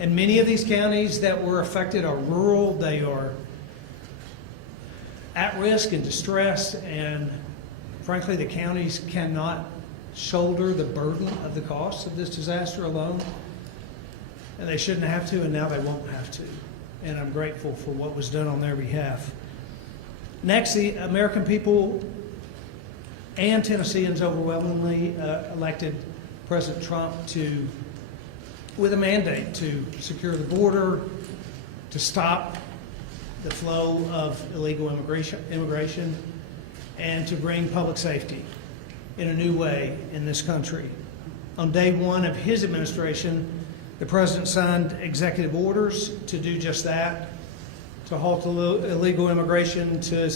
And many of these counties that were affected are rural. They are at risk and distress, and frankly, the counties cannot shoulder the burden of the costs of this disaster alone. And they shouldn't have to, and now they won't have to. And I'm grateful for what was done on their behalf. Next, the American people and Tennesseans overwhelmingly elected President Trump with a mandate to secure the border, to stop the flow of illegal immigration, and to bring public safety in a new way in this country. On day one of his administration, the president signed executive orders to do just that, to halt illegal immigration, to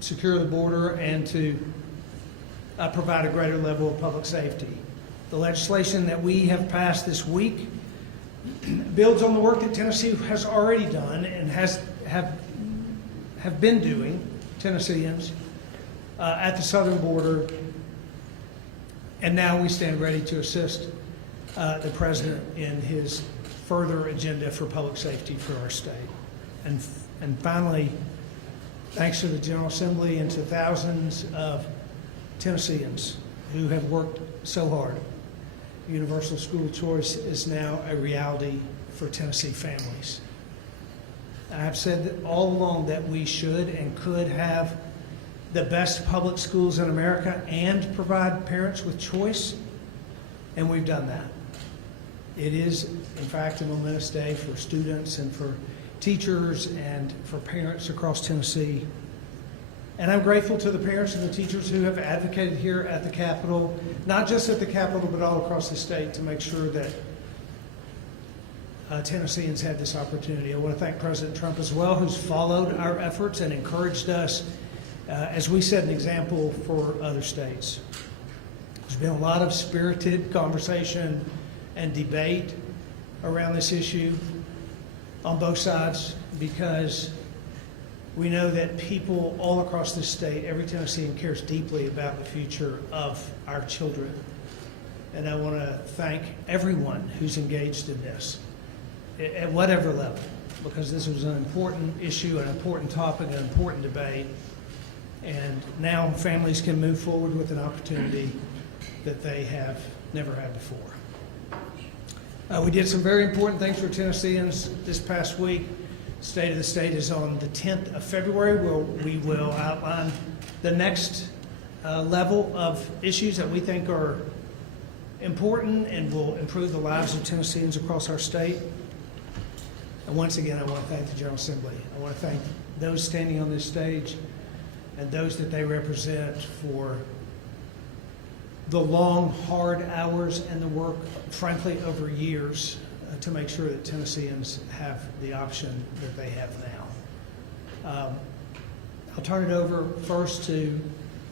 secure the border, and to provide a greater level of public safety. The legislation that we have passed this week builds on the work that Tennessee has already done and have been doing, Tennesseans, at the southern border, and now we stand ready to assist the president in his further agenda for public safety for our state. And finally, thanks to the General Assembly and to thousands of Tennesseans who have worked so hard, universal school choice is now a reality for Tennessee families. I've said that all along that we should and could have the best public schools in America and provide parents with choice, and we've done that. It is, in fact, a momentous day for students and for teachers and for parents across Tennessee. And I'm grateful to the parents and the teachers who have advocated here at the Capitol, not just at the Capitol, but all across the state, to make sure that Tennesseans had this opportunity. I want to thank President Trump as well, who's followed our efforts and encouraged us as we set an example for other states. There's been a lot of spirited conversation and debate around this issue on both sides, because we know that people all across the state, every Tennessean cares deeply about the future of our children. And I want to thank everyone who's engaged in this, at whatever level, because this was an important issue, an important topic, an important debate. And now families can move forward with an opportunity that they have never had before. We did some very important things for Tennesseans this past week. State of the State is on the 10th of February, where we will outline the next level of issues that we think are important and will improve the lives of Tennesseans across our state. And once again, I want to thank the General Assembly. I want to thank those standing on this stage and those that they represent for the long, hard hours and the work, frankly, over years to make sure that Tennesseans have the option that they have now. I'll turn it over first to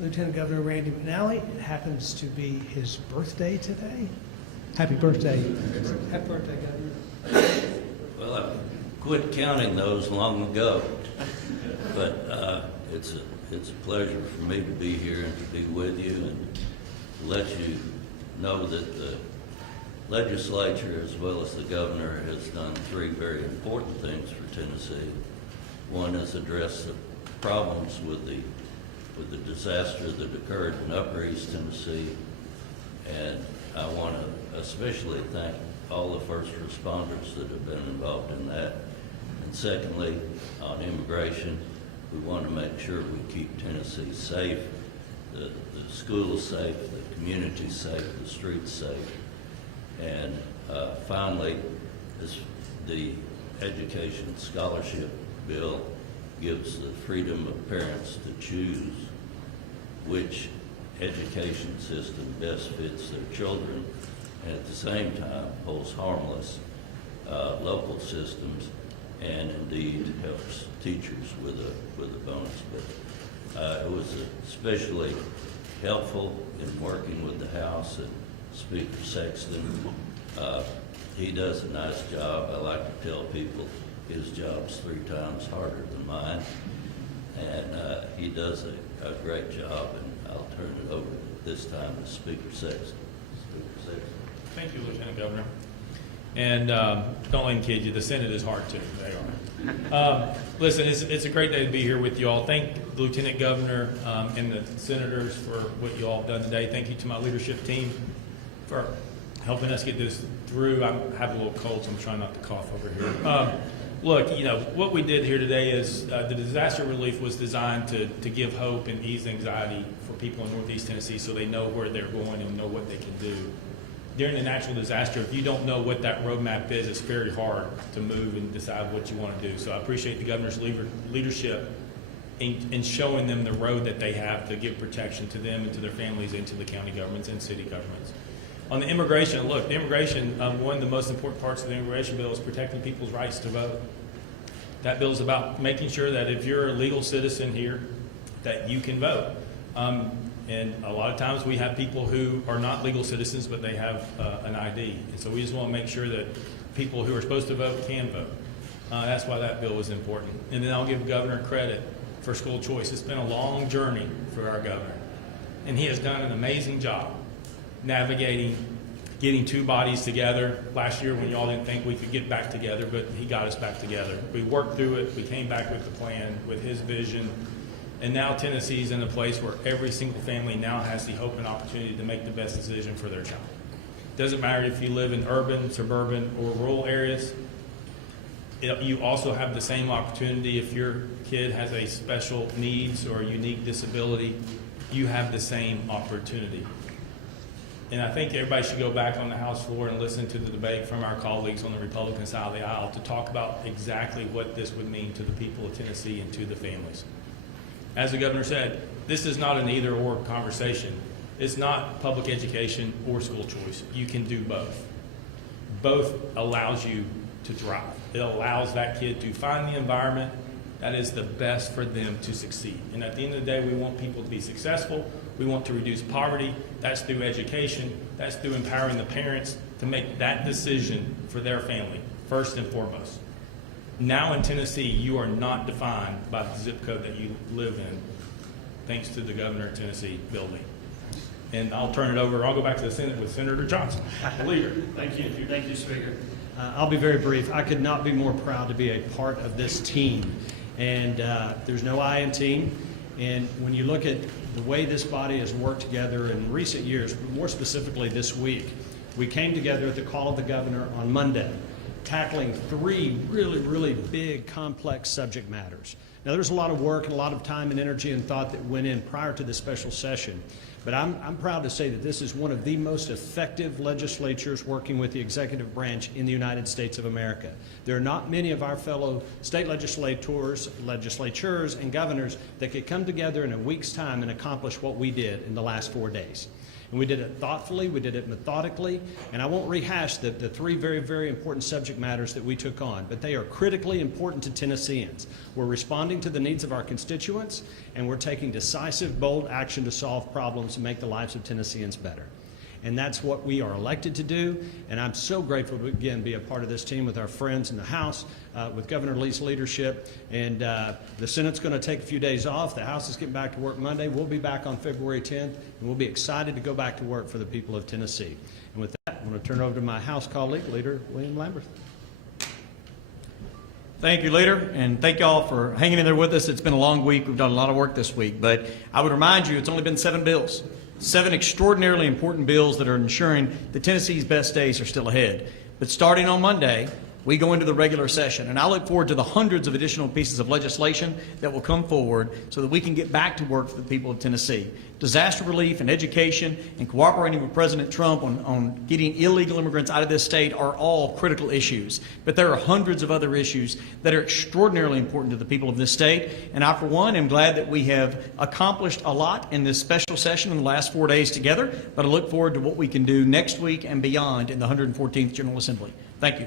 Lieutenant Governor Randy McNally. It happens to be his birthday today. Happy birthday. Happy birthday, Governor. Well, I quit counting those long ago, but it's a pleasure for me to be here and to be with you and to let you know that the legislature, as well as the governor, has done three very important things for Tennessee. One is address the problems with the disaster that occurred in Upper East Tennessee, and I want to especially thank all the first responders that have been involved in that. And secondly, on immigration, we want to make sure we keep Tennessee safe, the schools safe, the community safe, the streets safe. And finally, the education scholarship bill gives the freedom of parents to choose which education system best fits their children, and at the same time holds harmless local systems, and indeed helps teachers with a bonus. But it was especially helpful in working with the House and Speaker Sexton. He does a nice job. I like to tell people his job's 3 times harder than mine, and he does a great job, and I'll turn it over this time to Speaker Sexton. Speaker Sexton. Thank you, Lieutenant Governor. And don't let them kid you, the Senate is hard too. They are. Listen, it's a great day to be here with you all. Thank the Lieutenant Governor and the senators for what you all have done today. Thank you to my leadership team for helping us get this through. I have a little cold, so I'm trying not to cough over here. Look, you know, what we did here today is the disaster relief was designed to give hope and ease anxiety for people in Northeast Tennessee so they know where they're going and know what they can do. During a natural disaster, if you don't know what that roadmap is, it's very hard to move and decide what you want to do. So I appreciate the governor's leadership in showing them the road that they have to give protection to them and to their families and to the county governments and city governments. On the immigration, look, the immigration, one of the most important parts of the immigration bill is protecting people's rights to vote. That bill is about making sure that if you're a legal citizen here, that you can vote. And a lot of times we have people who are not legal citizens, but they have an ID. And so we just want to make sure that people who are supposed to vote can vote. That's why that bill is important. And then I'll give the governor credit for school choice. It's been a long journey for our governor. And he has done an amazing job navigating, getting two bodies together last year when y'all didn't think we could get back together, but he got us back together. We worked through it. We came back with the plan, with his vision. And now Tennessee's in a place where every single family now has the hope and opportunity to make the best decision for their child. Doesn't matter if you live in urban, suburban, or rural areas. You also have the same opportunity if your kid has a special needs or a unique disability. You have the same opportunity. And I think everybody should go back on the House floor and listen to the debate from our colleagues on the Republican side of the aisle to talk about exactly what this would mean to the people of Tennessee and to the families. As the governor said, this is not an either-or conversation. It's not public education or school choice. You can do both. Both allows you to thrive. It allows that kid to find the environment that is the best for them to succeed. And at the end of the day, we want people to be successful. We want to reduce poverty. That's through education. That's through empowering the parents to make that decision for their family, first and foremost. Now in Tennessee, you are not defined by the zip code that you live in, thanks to the governor of Tennessee building. And I'll turn it over. I'll go back to the Senate with Senator Johnson, the leader. Thank you, Speaker. I'll be very brief. I could not be more proud to be a part of this team. And there's no I in team. And when you look at the way this body has worked together in recent years, more specifically this week, we came together at the call of the governor on Monday, tackling three really big, complex subject matters. Now, there's a lot of work and a lot of time and energy and thought that went in prior to this special session, but I'm proud to say that this is one of the most effective legislatures working with the executive branch in the United States of America. There are not many of our fellow state legislators, and governors that could come together in a week's time and accomplish what we did in the last 4 days. And we did it thoughtfully, we did it methodically, and I won't rehash the three very important subject matters that we took on, but they are critically important to Tennesseans. We're responding to the needs of our constituents, and we're taking decisive, bold action to solve problems and make the lives of Tennesseans better. And that's what we are elected to do, and I'm so grateful to again be a part of this team with our friends in the House, with Governor Lee's leadership, and the Senate's going to take a few days off. The House is getting back to work Monday. We'll be back on February 10th, and we'll be excited to go back to work for the people of Tennessee. And with that, I'm going to turn it over to my House colleague, Leader William Lamberth. Thank you, Leader, and thank you all for hanging in there with us. It's been a long week. We've done a lot of work this week, but I would remind you it's only been 7 bills. 7 extraordinarily important bills that are ensuring that Tennessee's best days are still ahead. But starting on Monday, we go into the regular session, and I look forward to the hundreds of additional pieces of legislation that will come forward so that we can get back to work for the people of Tennessee. Disaster relief and education and cooperating with President Trump on getting illegal immigrants out of this state are all critical issues. But there are hundreds of other issues that are extraordinarily important to the people of this state. And I, for one, am glad that we have accomplished a lot in this special session in the last 4 days together. But I look forward to what we can do next week and beyond in the 114th General Assembly. Thank you.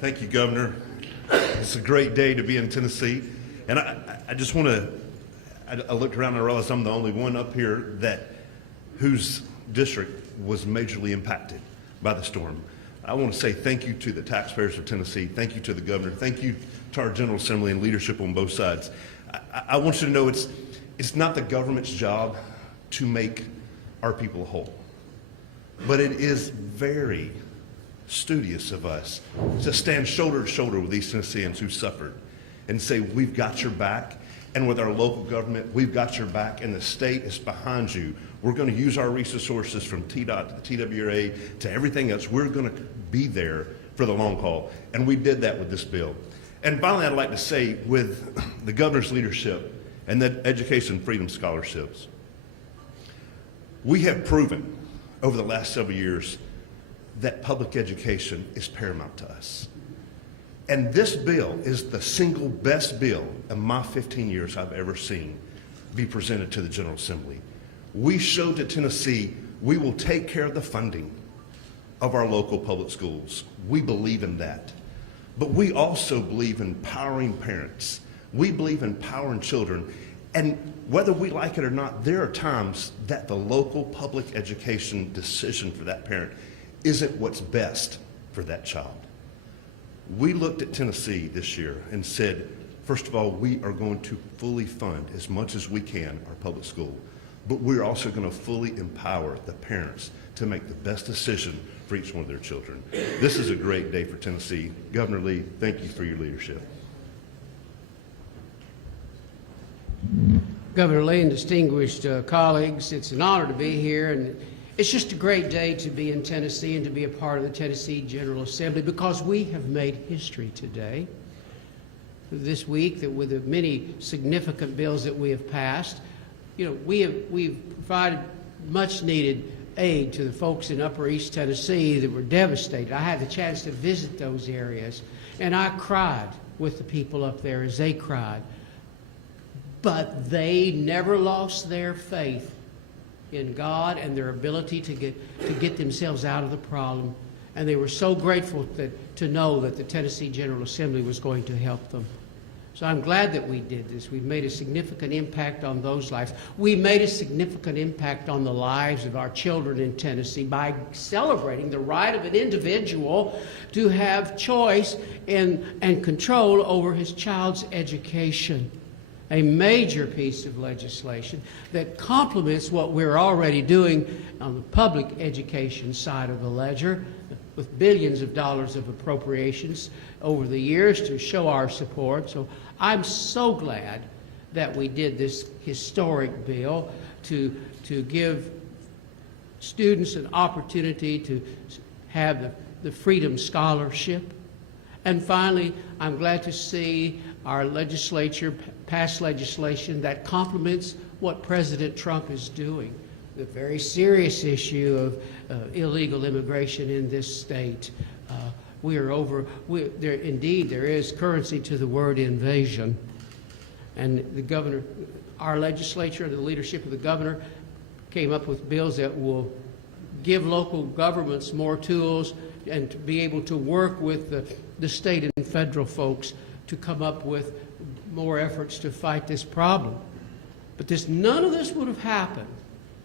Thank you, Governor. It's a great day to be in Tennessee. And I just want to, I looked around and I realized I'm the only one up here whose district was majorly impacted by the storm. I want to say thank you to the taxpayers of Tennessee. Thank you to the governor. Thank you to our General Assembly and leadership on both sides. I want you to know it's not the government's job to make our people whole. But it is very studious of us to stand shoulder to shoulder with East Tennesseans who suffered and say, we've got your back. And with our local government, we've got your back, and the state is behind you. We're going to use our resources from TDOT to the TWRA to everything else. We're going to be there for the long haul. And we did that with this bill. And finally, I'd like to say, with the governor's leadership and the Education Freedom Scholarships, we have proven over the last several years that public education is paramount to us. And this bill is the single best bill in my 15 years I've ever seen be presented to the General Assembly. We showed to Tennessee we will take care of the funding of our local public schools. We believe in that. But we also believe in empowering parents. We believe in empowering children. And whether we like it or not, there are times that the local public education decision for that parent isn't what's best for that child. We looked at Tennessee this year and said, first of all, we are going to fully fund as much as we can our public school, but we're also going to fully empower the parents to make the best decision for each one of their children. This is a great day for Tennessee. Governor Lee, thank you for your leadership. Governor Lee and distinguished colleagues, it's an honor to be here, and it's just a great day to be in Tennessee and to be a part of the Tennessee General Assembly, because we have made history today. This week, that with the many significant bills that we have passed, we've provided much needed aid to the folks in Upper East Tennessee that were devastated. I had the chance to visit those areas, and I cried with the people up there as they cried. But they never lost their faith in God and their ability to get themselves out of the problem. And they were so grateful to know that the Tennessee General Assembly was going to help them. So I'm glad that we did this. We've made a significant impact on those lives. We made a significant impact on the lives of our children in Tennessee by celebrating the right of an individual to have choice and control over his child's education. A major piece of legislation that complements what we're already doing on the public education side of the ledger, with billions of dollars of appropriations over the years to show our support. So I'm so glad that we did this historic bill to give students an opportunity to have the Freedom Scholarship. And finally, I'm glad to see our legislature pass legislation that complements what President Trump is doing, the very serious issue of illegal immigration in this state. Indeed, there is currency to the word invasion. And the governor, our legislature, and the leadership of the governor came up with bills that will give local governments more tools and to be able to work with the state and federal folks to come up with more efforts to fight this problem. But none of this would have happened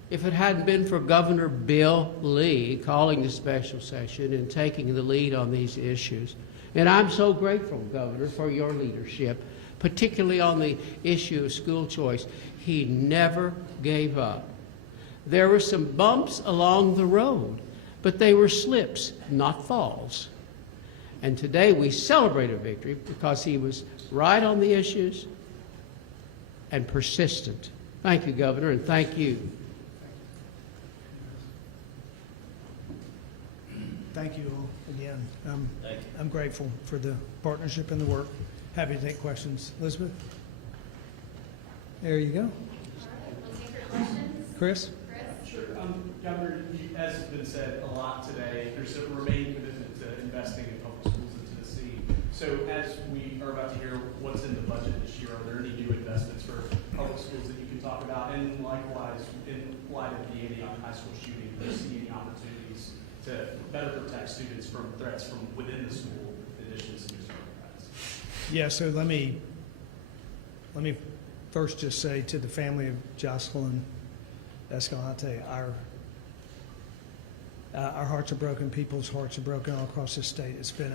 if it hadn't been for Governor Bill Lee calling the special session and taking the lead on these issues. And I'm so grateful, Governor, for your leadership, particularly on the issue of school choice. He never gave up. There were some bumps along the road, but they were slips, not falls. And today we celebrate a victory because he was right on the issues and persistent. Thank you, Governor, and thank you. Thank you all again. Thank you. I'm grateful for the partnership and the work. Happy to take questions. Elizabeth? There you go. Chris? Sure. Governor, as has been said a lot today, there's a remaining commitment to investing in public schools in Tennessee. So as we are about to hear what's in the budget this year, are there any new investments for public schools that you can talk about? And likewise, in light of the Antioch High School shooting, do you see any opportunities to better protect students from threats from within the school in addition to some external threats? Yeah, so let me first just say to the family of Jocelyn Escalante, our hearts are broken, people's hearts are broken all across this state. It's been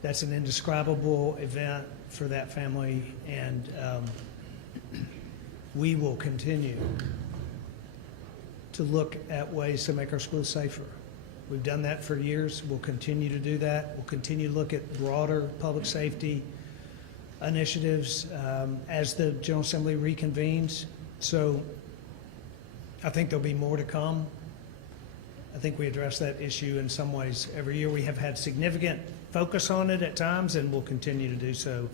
that's an indescribable event for that family, and we will continue to look at ways to make our schools safer. We've done that for years. We'll continue to do that. We'll continue to look at broader public safety initiatives as the General Assembly reconvenes. So I think there'll be more to come. I think we address that issue in some ways every year. We have had significant focus on it at times, and we'll continue to do so.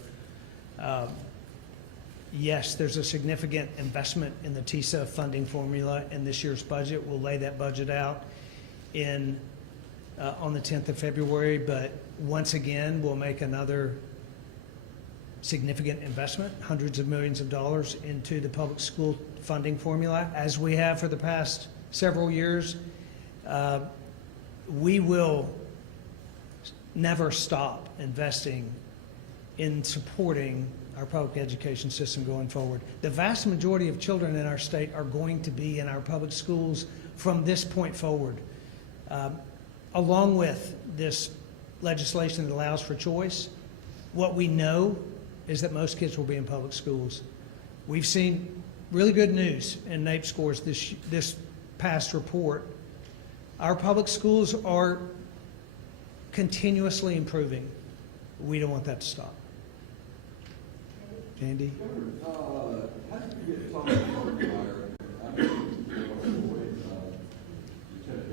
Yes, there's a significant investment in the TISA funding formula in this year's budget. We'll lay that budget out on the 10th of February, but once again, we'll make another significant investment, hundreds of millions of dollars, into the public school funding formula, as we have for the past several years. We will never stop investing in supporting our public education system going forward. The vast majority of children in our state are going to be in our public schools from this point forward. Along with this legislation that allows for choice, what we know is that most kids will be in public schools. We've seen really good news in NAEP scores this past report. Our public schools are continuously improving. We don't want that to stop. Andy? How did you get Tom Gardenhire? I know Lieutenant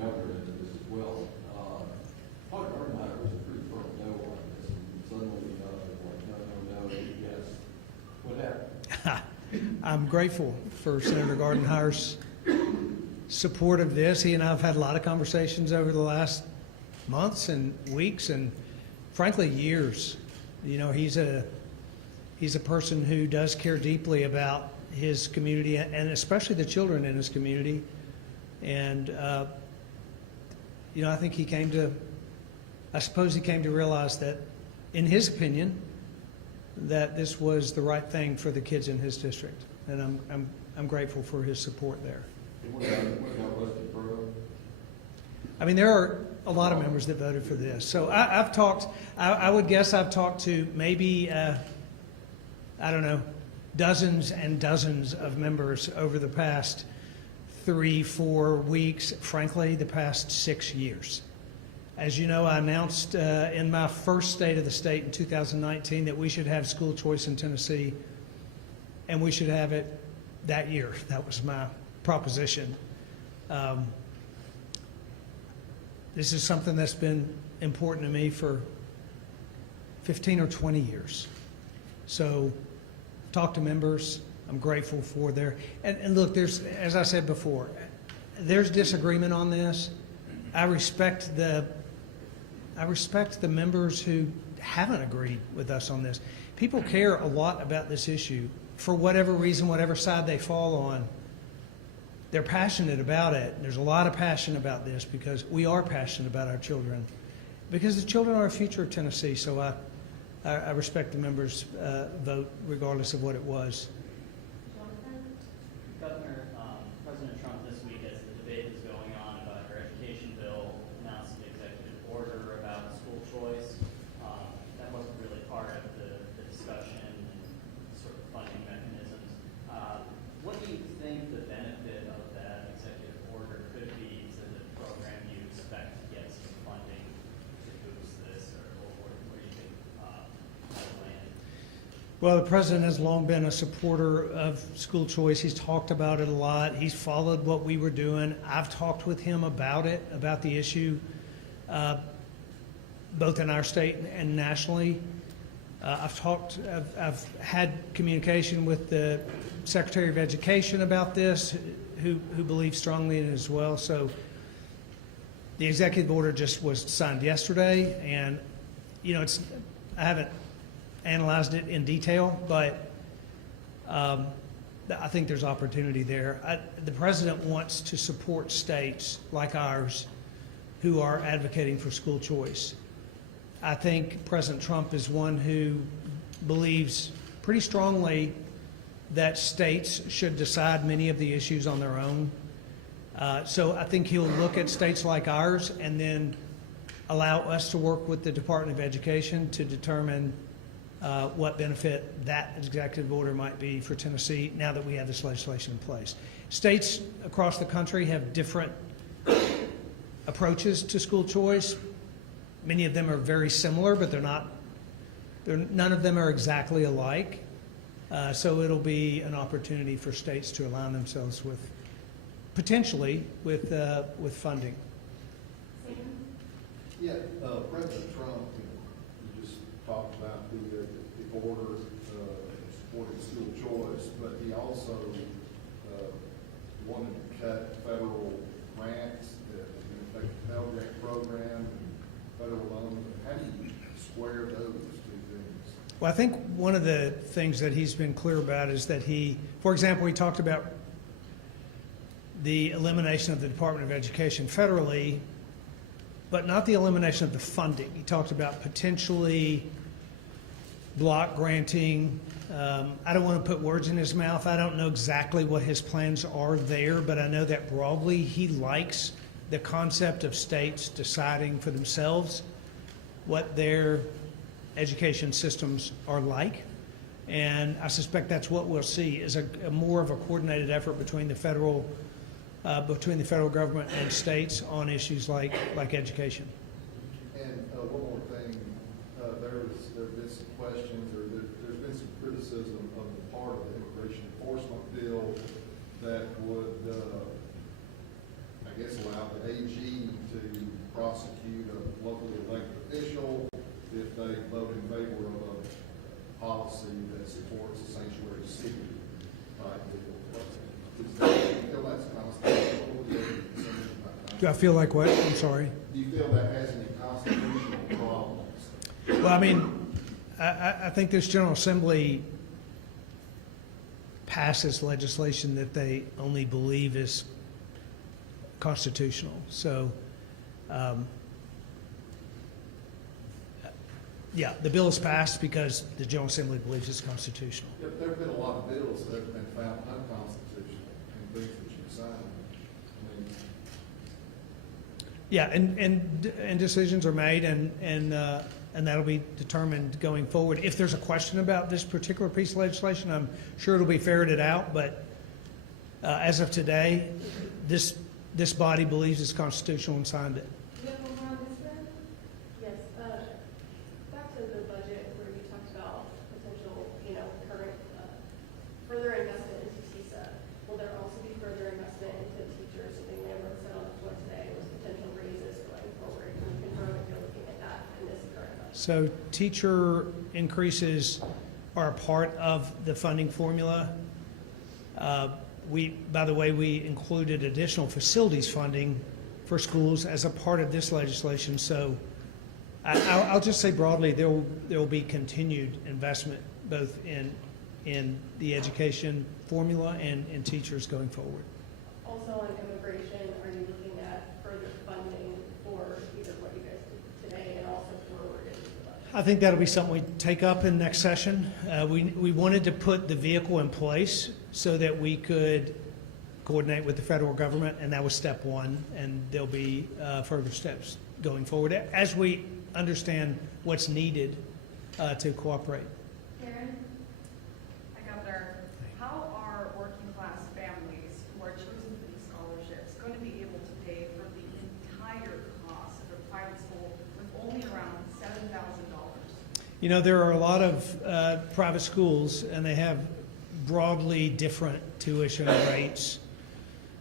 Governor into this as well. Tom Gardenhire was a pretty firm no on this, and suddenly, like, no, yes. What happened? I'm grateful for Senator Gardenhire's support of this. He and I have had a lot of conversations over the last months and weeks and, frankly, years. You know, he's a person who does care deeply about his community and especially the children in his community. And, you know, I think I suppose he came to realize that, in his opinion, that this was the right thing for the kids in his district. And I'm grateful for his support there. What about Western Borough? I mean, there are a lot of members that voted for this. So I've talked, I would guess I've talked to maybe, I don't know, dozens and dozens of members over the past 3-4 weeks, frankly, the past 6 years. As you know, I announced in my first State of the State in 2019 that we should have school choice in Tennessee, and we should have it that year. That was my proposition. This is something that's been important to me for 15 or 20 years. So talk to members. I'm grateful for their, and look, there's, as I said before, there's disagreement on this. I respect the members who haven't agreed with us on this. People care a lot about this issue for whatever reason, whatever side they fall on. They're passionate about it. There's a lot of passion about this because we are passionate about our children, because the children are our future of Tennessee. So I respect the members' vote regardless of what it was. Governor, President Trump this week, as the debate is going on about your education bill, announced an executive order about school choice. That wasn't really part of the discussion and sort of funding mechanisms. What do you think the benefit of that executive order could be to the program you expect to get some funding to boost this, or what do you think might land? Well, the president has long been a supporter of school choice. He's talked about it a lot. He's followed what we were doing. I've talked with him about it, about the issue, both in our state and nationally. I've had communication with the Secretary of Education about this, who believes strongly in it as well. So the executive order just was signed yesterday, and you know, I haven't analyzed it in detail, but I think there's opportunity there. The president wants to support states like ours who are advocating for school choice. I think President Trump is one who believes pretty strongly that states should decide many of the issues on their own. So I think he'll look at states like ours and then allow us to work with the Department of Education to determine what benefit that executive order might be for Tennessee now that we have this legislation in place. States across the country have different approaches to school choice. Many of them are very similar, but none of them are exactly alike. So it'll be an opportunity for states to align themselves with, potentially, with funding. Yeah, President Trump, you just talked about the order supporting school choice, but he also wanted to cut federal grants that was going to affect the Pell Grant program and federal loans. How do you square those two things? Well, I think one of the things that he's been clear about is that for example, he talked about the elimination of the Department of Education federally, but not the elimination of the funding. He talked about potentially block granting. I don't want to put words in his mouth. I don't know exactly what his plans are there, but I know that broadly he likes the concept of states deciding for themselves what their education systems are like. And I suspect that's what we'll see, is a more of a coordinated effort between the federal government and states on issues like education. And one more thing, there have been some questions, or there's been some criticism of the part of the immigration enforcement bill that would, I guess, allow the AG to prosecute a locally elected official if they vote in favor of a policy that supports a sanctuary city type deal. Do you feel that's constitutional? Do I feel like what? I'm sorry. Do you feel that has any constitutional problems? Well, I mean, I think this General Assembly passes legislation that they only believe is constitutional. So, yeah, the bill is passed because the General Assembly believes it's constitutional. There have been a lot of bills that have been found unconstitutional and things that you signed. I mean, Yeah, and decisions are made, and that'll be determined going forward. If there's a question about this particular piece of legislation, I'm sure it'll be ferreted out, but as of today, this body believes it's constitutional and signed it. Yes, back to the budget where you talked about potential, current, further investment into TISA. Will there also be further investment into teachers? Something Lambert said on the floor today was potential raises going forward. Can you confirm if you're looking at that in this current budget? So teacher increases are a part of the funding formula. By the way, we included additional facilities funding for schools as a part of this legislation. So I'll just say broadly, there will be continued investment both in the education formula and in teachers going forward. Also on immigration, are you looking at further funding for either what you guys did today and also forward into the budget? I think that'll be something we take up in next session. We wanted to put the vehicle in place so that we could coordinate with the federal government, and that was step one, and there'll be further steps going forward as we understand what's needed to cooperate. Karen, Governor, how are working class families who are choosing for these scholarships going to be able to pay for the entire cost of a private school with only around $7,000? There are a lot of private schools, and they have broadly different tuition rates.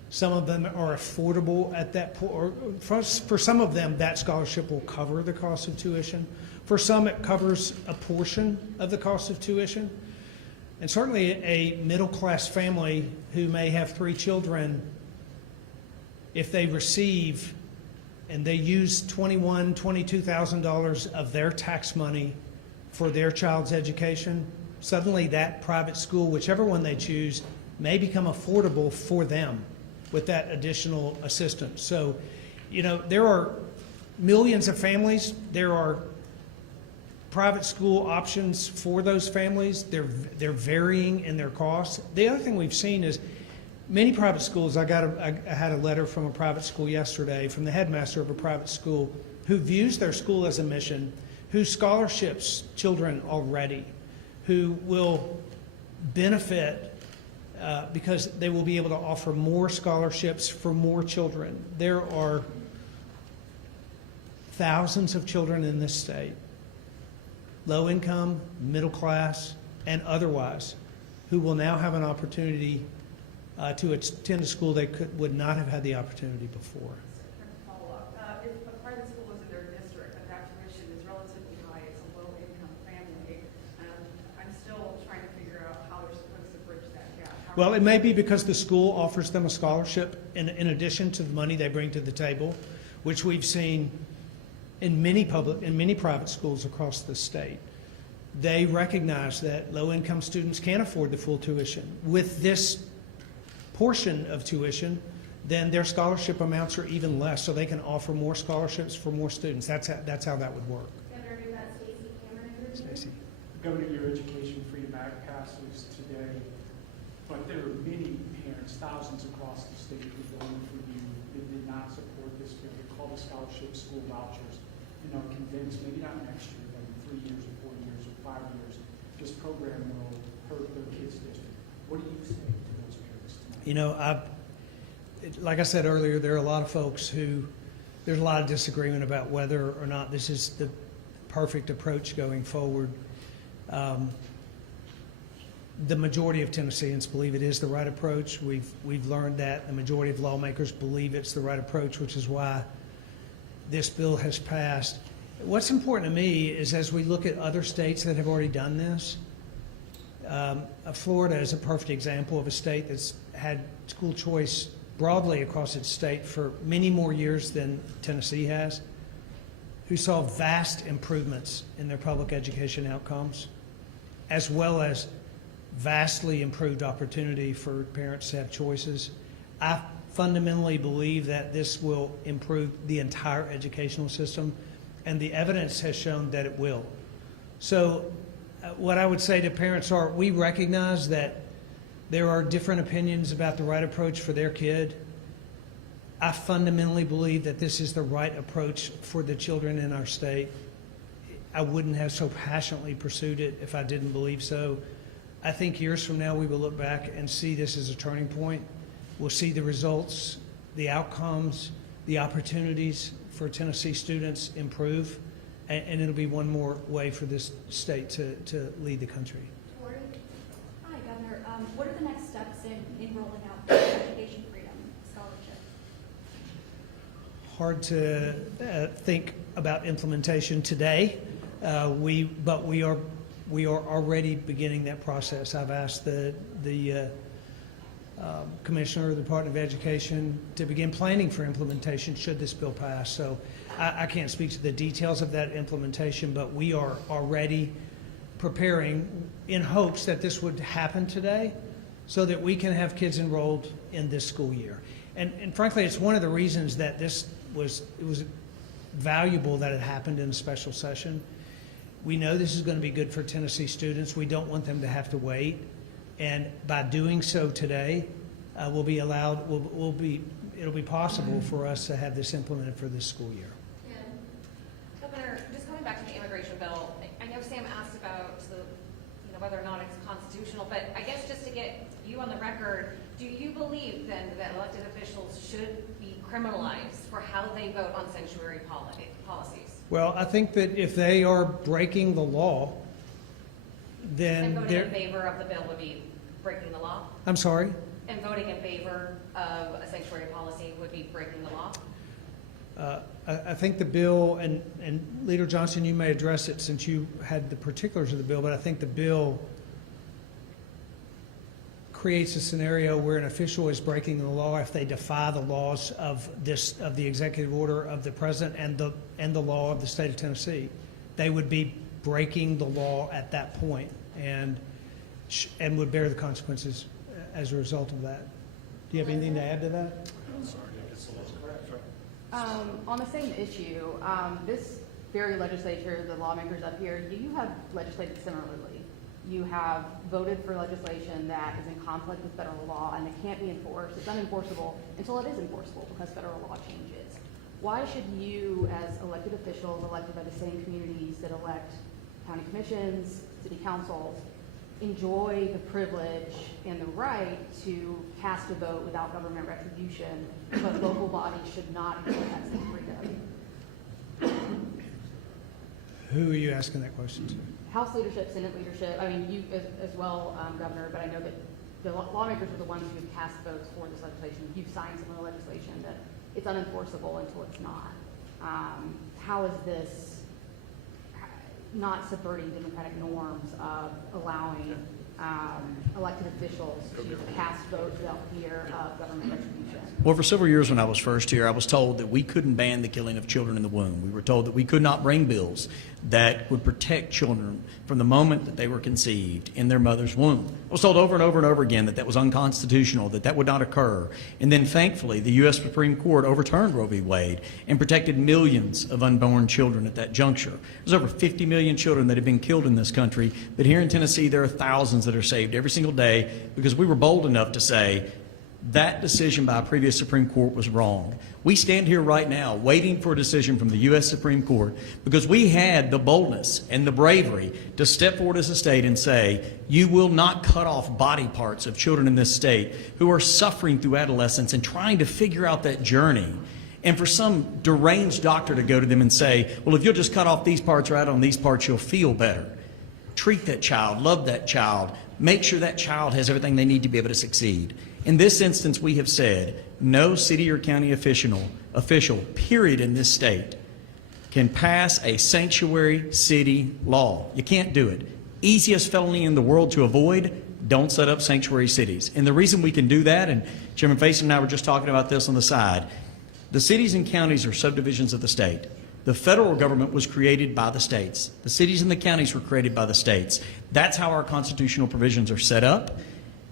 Some of them are affordable at that point, or for some of them, that scholarship will cover the cost of tuition. For some, it covers a portion of the cost of tuition. And certainly a middle-class family who may have 3 children, if they receive and they use $21,000, $22,000 of their tax money for their child's education, suddenly that private school, whichever one they choose, may become affordable for them with that additional assistance. So, there are millions of families. There are private school options for those families. They're varying in their costs. The other thing we've seen is many private schools. I had a letter from a private school yesterday from the headmaster of a private school who views their school as a mission, whose scholarships children already, who will benefit because they will be able to offer more scholarships for more children. There are thousands of children in this state, low income, middle class, and otherwise, who will now have an opportunity to attend a school they would not have had the opportunity before. Follow-up. If a private school is in their district and that tuition is relatively high, it's a low-income family, I'm still trying to figure out how they're supposed to bridge that gap. Well, it may be because the school offers them a scholarship in addition to the money they bring to the table, which we've seen in many private schools across the state. They recognize that low-income students can't afford the full tuition. With this portion of tuition, then their scholarship amounts are even less, so they can offer more scholarships for more students. That's how that would work. Governor, we've got Stacey Cameron. Stacey. Governor, your Education Freedom Act passes today, but there are many parents, thousands across the state who voted for you that did not support this bill. They call the scholarship school vouchers and are convinced, maybe not next year, but in 3 years or 4 years or 5 years, this program will hurt their kids' district. What do you say to those parents tonight? You know, like I said earlier, there are a lot of folks there's a lot of disagreement about whether or not this is the perfect approach going forward. The majority of Tennesseans believe it is the right approach. We've learned that. The majority of lawmakers believe it's the right approach, which is why this bill has passed. What's important to me is as we look at other states that have already done this, Florida is a perfect example of a state that's had school choice broadly across its state for many more years than Tennessee has, who saw vast improvements in their public education outcomes, as well as vastly improved opportunity for parents to have choices. I fundamentally believe that this will improve the entire educational system, and the evidence has shown that it will. So what I would say to parents are, we recognize that there are different opinions about the right approach for their kid. I fundamentally believe that this is the right approach for the children in our state. I wouldn't have so passionately pursued it if I didn't believe so. I think years from now we will look back and see this as a turning point. We'll see the results, the outcomes, the opportunities for Tennessee students improve, and it'll be one more way for this state to lead the country. Tori? Hi, Governor. What are the next steps in rolling out the Education Freedom Scholarship? Hard to think about implementation today. But we are already beginning that process. I've asked the Commissioner of the Department of Education to begin planning for implementation should this bill pass. So I can't speak to the details of that implementation, but we are already preparing in hopes that this would happen today so that we can have kids enrolled in this school year. And frankly, it's one of the reasons that it was valuable that it happened in a special session. We know this is going to be good for Tennessee students. We don't want them to have to wait. And by doing so today, it'll be possible for us to have this implemented for this school year. Yeah. Governor, just coming back to the immigration bill, I know Sam asked about whether or not it's constitutional, but I guess just to get you on the record, do you believe then that elected officials should be criminalized for how they vote on sanctuary policies? Well, I think that if they are breaking the law, then And voting in favor of the bill would be breaking the law? I'm sorry? And voting in favor of a sanctuary policy would be breaking the law? I think the bill, and Leader Johnson, you may address it since you had the particulars of the bill, but I think the bill creates a scenario where an official is breaking the law if they defy the laws of the executive order of the president and the law of the state of Tennessee. They would be breaking the law at that point and would bear the consequences as a result of that. Do you have anything to add to that? On the same issue, this very legislature, the lawmakers up here, you have legislated similarly. You have voted for legislation that is in conflict with federal law and it can't be enforced. It's unenforceable until it is enforceable because federal law changes. why should you, as elected officials, elected by the same communities that elect county commissions, city councils, enjoy the privilege and the right to cast a vote without government retribution, but local bodies should not enjoy that same freedom? Who are you asking that question to? House leadership, Senate leadership, I mean, you as well, Governor, but I know that the lawmakers are the ones who cast votes for this legislation. You've signed some of the legislation that it's unenforceable until it's not. How is this not subverting democratic norms of allowing elected officials to cast votes without fear of government retribution? Well, for several years when I was first here, I was told that we couldn't ban the killing of children in the womb. We were told that we could not bring bills that would protect children from the moment that they were conceived in their mother's womb. I was told over and over and over again that that was unconstitutional, that that would not occur. And then thankfully, the U.S. Supreme Court overturned Roe v. Wade and protected millions of unborn children at that juncture. There's over 50 million children that have been killed in this country, but here in Tennessee, there are thousands that are saved every single day because we were bold enough to say, that decision by a previous Supreme Court was wrong. We stand here right now waiting for a decision from the U.S. Supreme Court because we had the boldness and the bravery to step forward as a state and say, you will not cut off body parts of children in this state who are suffering through adolescence and trying to figure out that journey. And for some deranged doctor to go to them and say, well, if you'll just cut off these parts or add on these parts, you'll feel better. Treat that child, love that child, make sure that child has everything they need to be able to succeed. In this instance, we have said no city or county official, period, in this state can pass a sanctuary city law. You can't do it. Easiest felony in the world to avoid, don't set up sanctuary cities. And the reason we can do that, and Chairman Faison and I were just talking about this on the side, the cities and counties are subdivisions of the state. The federal government was created by the states. The cities and the counties were created by the states. That's how our constitutional provisions are set up.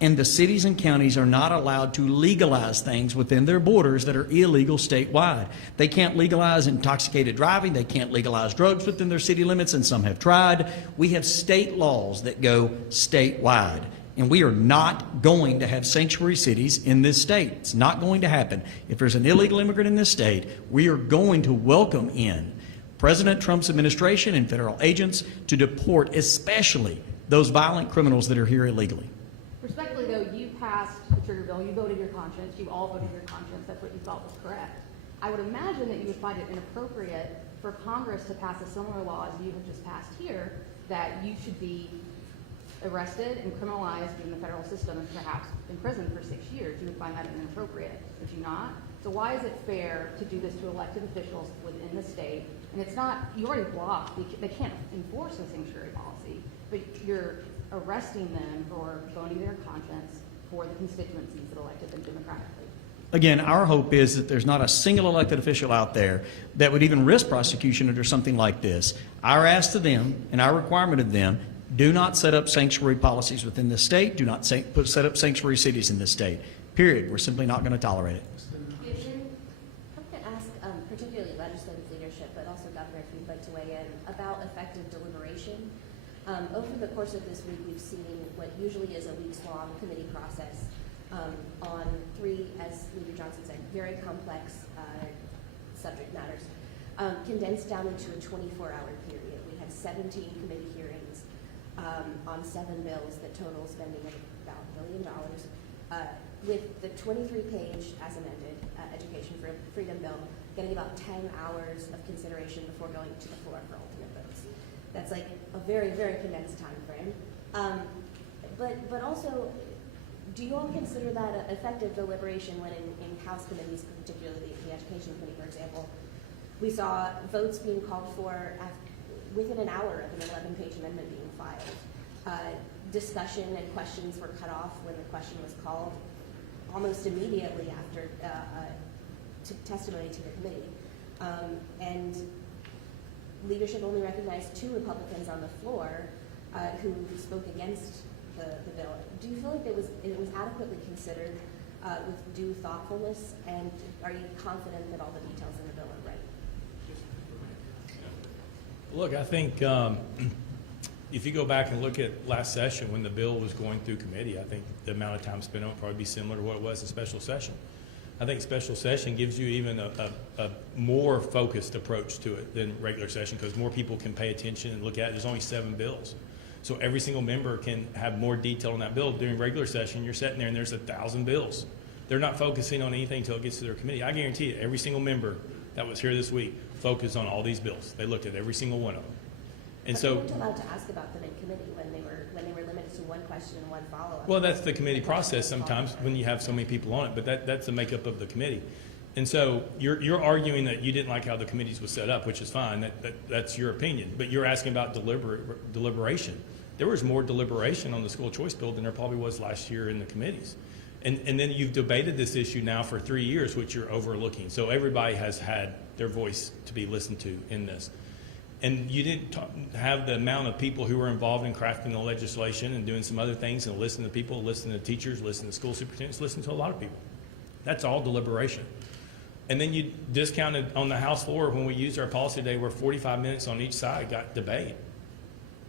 And the cities and counties are not allowed to legalize things within their borders that are illegal statewide. They can't legalize intoxicated driving. They can't legalize drugs within their city limits, and some have tried. We have state laws that go statewide. And we are not going to have sanctuary cities in this state. It's not going to happen. If there's an illegal immigrant in this state, we are going to welcome in President Trump's administration and federal agents to deport especially those violent criminals that are here illegally. Respectfully, though, you passed the trigger bill. You voted your conscience. You all voted your conscience. That's what you felt was correct. I would imagine that you would find it inappropriate for Congress to pass a similar law as you have just passed here, that you should be arrested and criminalized in the federal system and perhaps in prison for 6 years. You would find that inappropriate, would you not? So why is it fair to do this to elected officials within the state? And it's not, you already blocked, they can't enforce a sanctuary policy, but you're arresting them for voting their conscience for the constituencies that elected them democratically. Again, our hope is that there's not a single elected official out there that would even risk prosecution under something like this. Our ask to them and our requirement of them, do not set up sanctuary policies within this state. Do not set up sanctuary cities in this state. Period. We're simply not going to tolerate it. I'm going to ask particularly legislative leadership, but also Governor, if you'd like to weigh in, about effective deliberation. Over the course of this week, we've seen what usually is a weeks-long committee process on three, as Leader Johnson said, very complex subject matters, condensed down into a 24-hour period. We had 17 committee hearings on 7 bills that total spending of about $1 billion, with the 23-page, as amended, Education Freedom Bill getting about 10 hours of consideration before going to the floor for ultimate votes. That's like a very, very condensed time frame. But also, do you all consider that an effective deliberation when in House committees, particularly the Education Committee, for example, we saw votes being called for within an hour of an 11-page amendment being filed. Discussion and questions were cut off when the question was called almost immediately after testimony to the committee. And leadership only recognized 2 Republicans on the floor who spoke against the bill. Do you feel like it was adequately considered with due thoughtfulness, and are you confident that all the details in the bill are right? Look, I think if you go back and look at last session when the bill was going through committee, I think the amount of time spent on it would probably be similar to what it was in special session. I think special session gives you even a more focused approach to it than regular session, because more people can pay attention and look at it. There's only 7 bills. So every single member can have more detail on that bill. During regular session, you're sitting there and there's 1,000 bills. They're not focusing on anything until it gets to their committee. I guarantee you, every single member that was here this week focused on all these bills. They looked at every single one of them. And But so, they weren't allowed to ask about them in committee when they were limited to one question and one follow-up. well, that's the committee process sometimes when you have so many people on it, but that's the makeup of the committee. And so you're arguing that you didn't like how the committees was set up, which is fine. That's your opinion. But you're asking about deliberation. There was more deliberation on the school choice bill than there probably was last year in the committees. And then you've debated this issue now for 3 years, which you're overlooking. So everybody has had their voice to be listened to in this. And you didn't have the amount of people who were involved in crafting the legislation and doing some other things, and listening to people, listening to teachers, listening to school superintendents, listening to a lot of people. That's all deliberation. And then you discounted on the House floor when we used our policy today where 45 minutes on each side got debate.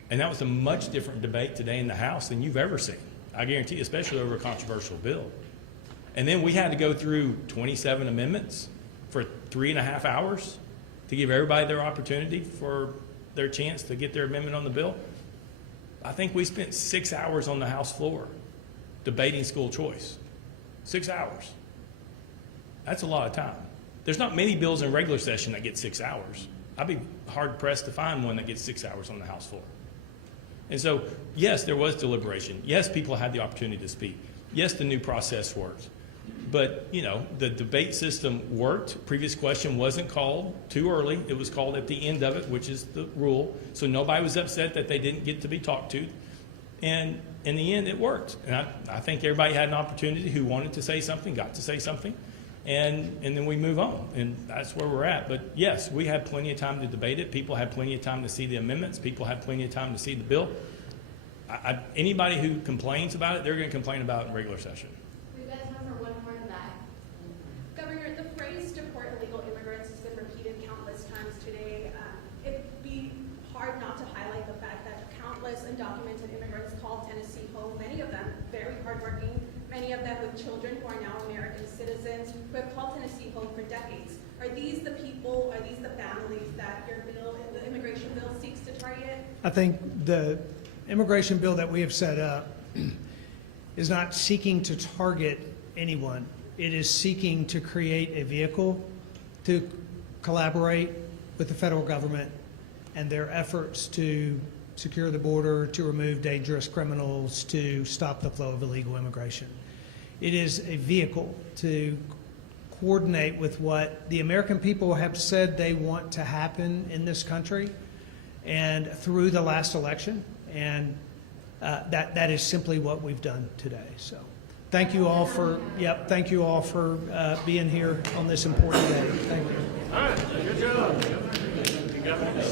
And that was a much different debate today in the House than you've ever seen. I guarantee you, especially over a controversial bill. And then we had to go through 27 amendments for 3.5 hours to give everybody their opportunity for their chance to get their amendment on the bill. I think we spent 6 hours on the House floor debating school choice. 6 hours. That's a lot of time. There's not many bills in regular session that get 6 hours. I'd be hard pressed to find one that gets 6 hours on the House floor. And so, yes, there was deliberation. Yes, people had the opportunity to speak. Yes, the new process worked. But, you know, the debate system worked. Previous question wasn't called too early. It was called at the end of it, which is the rule. So nobody was upset that they didn't get to be talked to. And in the end, it worked. And I think everybody had an opportunity who wanted to say something, got to say something. And then we move on. And that's where we're at. But, yes, we had plenty of time to debate it. People had plenty of time to see the amendments. People had plenty of time to see the bill. Anybody who complains about it, they're going to complain about it in regular session. We've got time for one more in the back. Governor, the phrase deport illegal immigrants has been repeated countless times today. It'd be hard not to highlight the fact that countless undocumented immigrants call Tennessee home, many of them very hardworking, many of them with children who are now American citizens, who have called Tennessee home for decades. Are these the people, are these the families that your bill, the immigration bill, seeks to target? I think the immigration bill that we have set up is not seeking to target anyone. It is seeking to create a vehicle to collaborate with the federal government and their efforts to secure the border, to remove dangerous criminals, to stop the flow of illegal immigration. It is a vehicle to coordinate with what the American people have said they want to happen in this country and through the last election. And that is simply what we've done today. So thank you all for, thank you all for being here on this important day. Thank you. All right, good job.